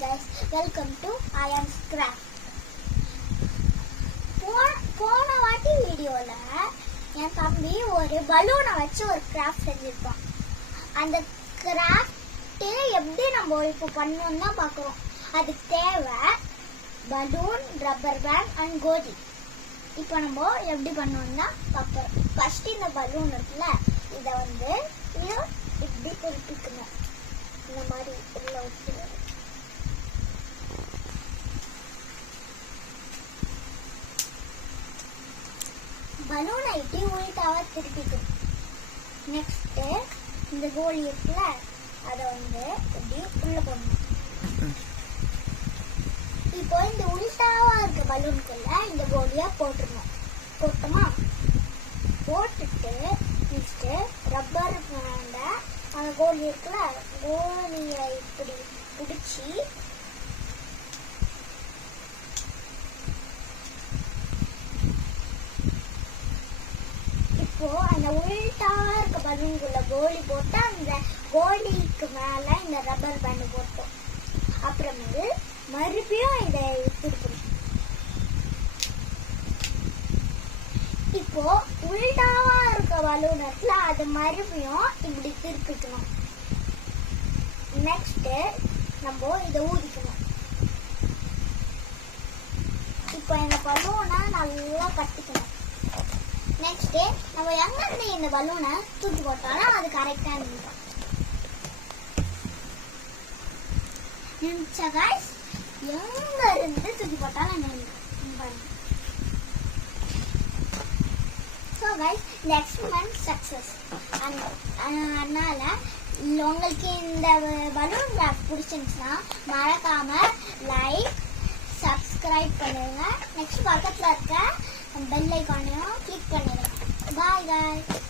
guys, welcome to I am Craft. போன வாட்டி வீடியோல என் தம்பி ஒரு பலூனை வச்சு ஒரு கிராஃப்ட் செஞ்சிருப்பான். அந்த கிராஃப்ட் எப்படி நம்ம இப்போ பண்ணணும்னு தான் பார்க்குறோம். அதுக்கு தேவை பலூன், ரப்பர் பேண்ட் அண்ட் கோதி. இப்போ நம்ம எப்படி பண்ணணும்னு தான் பார்க்குறோம். ஃபர்ஸ்ட் இந்த பலூன் இருக்குல்ல, இதை வந்து இப்படி திருப்பிக்கணும். இந்த மாதிரி உள்ள வச்சு பலூனை இப்படி உள்டாவா திருப்பிக்கணும். நெக்ஸ்ட் இந்த கோலி இருக்குல்ல, அதை வந்து இப்படி உள்ள போடணும். இப்போ இந்த உள்டாவா இருக்க பலூனுக்குள்ள இந்த கோலியா போட்டுருணும். போட்டோமா? போட்டுட்டு நெக்ஸ்ட் ரப்பர் பேண்ட அந்த கோலி இருக்குல்ல, கோலியை இப்படி பிடிச்சி இப்போ அந்த உள்டாவா இருக்க பலூனுக்குள்ள கோலி போட்டு அந்த கோலிக்கு மேல இந்த ரப்பர் பேண்ட் போட்டோம். அப்புறமேல் மறுபடியும் இதை திருப்பணும். இப்போ உள்டாவா இருக்க பலூன் இருக்குல்ல, அது மறுபடியும் இப்படி திருப்பிக்கணும். நெக்ஸ்ட் நம்ம இதை ஊதிக்கணும். இப்போ இந்த பலூனை நல்லா கட்டிக்கணும். நெக்ஸ்ட் நம்ம எங்க இருந்து இந்த பலூனை தூக்கி போட்டாலும் அது கரெக்டா இருந்துடும். கைஸ், எங்க இருந்து தூக்கி போட்டாலும் ஸோ கைஸ், இந்த எக்ஸ்பெரிமெண்ட் சக்சஸ். அதனால உங்களுக்கு இந்த பலூன் கிராஃப்ட் பிடிச்சிருந்துச்சுன்னா மறக்காம லைக், சப்ஸ்கிரைப் பண்ணுங்க. நெக்ஸ்ட் பக்கத்துல இருக்க பெல் ஐகானையும் கிளிக் பண்ணிடுங்க. பாய் guys.